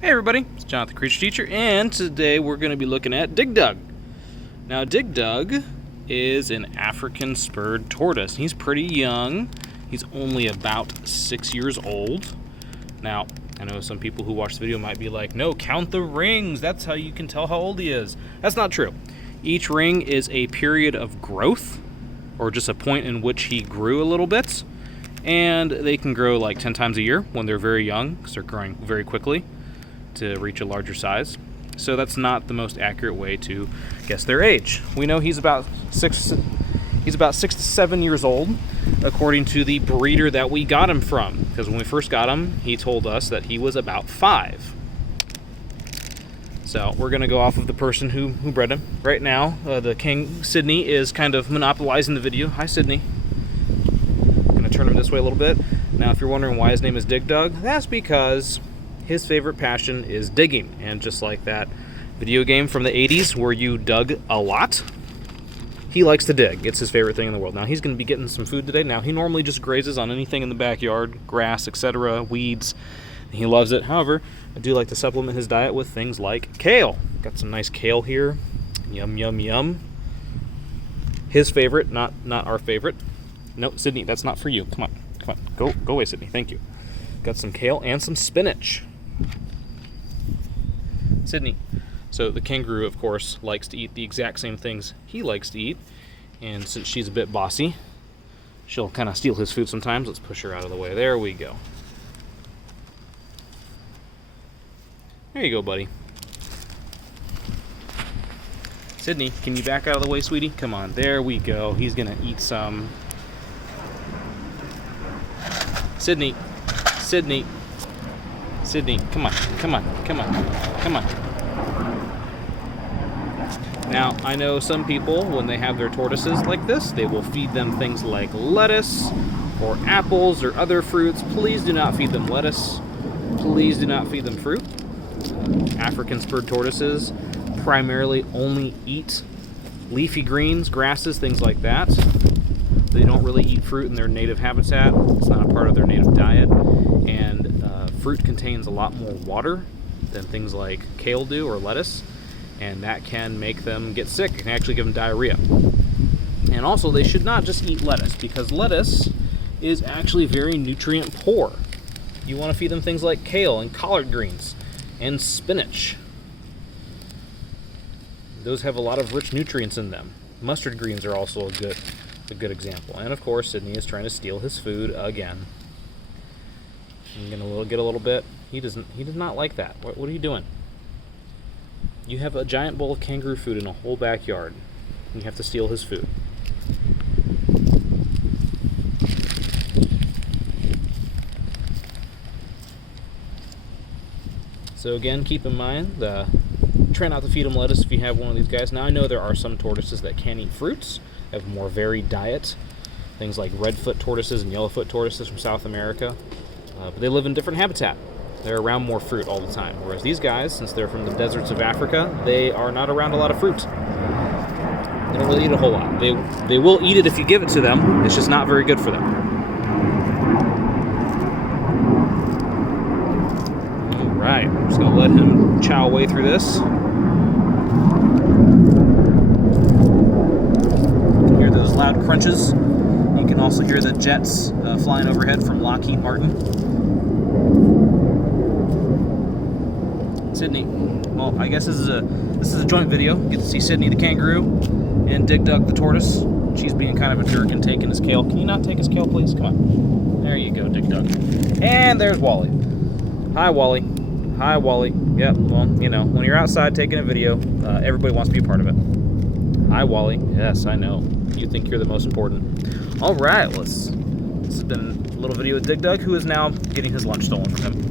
Hey everybody, it's Jonathan, Creature Teacher, and today we're going to be looking at Dig Dug. Now Dig Dug is an African Spurred Tortoise. He's pretty young. He's only about 6 years old. Now, I know some people who watch the video might be like, no, count the rings. That's how you can tell how old he is. That's not true. Each ring is a period of growth, or just a point in which he grew a little bit. And they can grow like 10 times a year when they're very young, because they're growing very quickly to reach a larger size. So that's not the most accurate way to guess their age. We know he's about 6 to 7 years old, according to the breeder that we got him from. Because when we first got him, he told us that he was about 5. So we're going to go off of the person who bred him. Right now, the king, Sydney, is kind of monopolizing the video. Hi, Sydney. Going to turn him this way a little bit. Now, if you're wondering why his name is Dig Dug, that's because his favorite passion is digging. And just like that video game from the 80s where you dug a lot, he likes to dig. It's his favorite thing in the world. Now, he's going to be getting some food today. Now, he normally just grazes on anything in the backyard, grass, etc., weeds. He loves it. However, I do like to supplement his diet with things like kale. Got some nice kale here. Yum, yum, yum. His favorite, not our favorite. No, Sydney, that's not for you. Come on. Go away, Sydney. Thank you. Got some kale and some spinach. Sydney. So the kangaroo, of course, likes to eat the exact same things he likes to eat. And since she's a bit bossy, she'll kind of steal his food sometimes. Let's push her out of the way. There we go. There you go, buddy. Sydney, can you back out of the way, sweetie? Come on. There we go. He's going to eat some. Sydney. Sydney, come on. Now, I know some people, when they have their tortoises like this, they will feed them things like lettuce or apples or other fruits. Please do not feed them lettuce. Please do not feed them fruit. African Spurred Tortoises primarily only eat leafy greens, grasses, things like that. They don't really eat fruit in their native habitat. It's not a part of their native diet. And fruit contains a lot more water than things like kale do or lettuce. And that can make them get sick. It can actually give them diarrhea. And also, they should not just eat lettuce, because lettuce is actually very nutrient poor. You want to feed them things like kale and collard greens and spinach. Those have a lot of rich nutrients in them. Mustard greens are also a good example. And of course, Sydney is trying to steal his food again. I'm gonna get a little bit. He does not like that. What are you doing? You have a giant bowl of kangaroo food in a whole backyard. You have to steal his food. So again, keep in mind, try not to feed him lettuce if you have one of these guys. Now, I know there are some tortoises that can eat fruits, have a more varied diet. Things like redfoot tortoises and yellowfoot tortoises from South America. But they live in different habitat. They're around more fruit all the time. Whereas these guys, since they're from the deserts of Africa, they are not around a lot of fruit. They don't really eat a whole lot. They will eat it if you give it to them. It's just not very good for them. Alright, I'm just going to let him chow away through this. You can hear those loud crunches. You can also hear the jets flying overhead from Lockheed Martin. Sydney. Well, I guess this is a joint video. You get to see Sydney the kangaroo and Dig Dug the tortoise. She's being kind of a jerk and taking his kale. Can you not take his kale, please? Come on. There you go, Dig Dug. And there's Wally. Hi, Wally. Hi, Wally. Yep, well, you know, when you're outside taking a video, everybody wants to be a part of it. Hi, Wally. Yes, I know. You think you're the most important. All right, this has been a little video with Dig Dug, who is now getting his lunch stolen from him.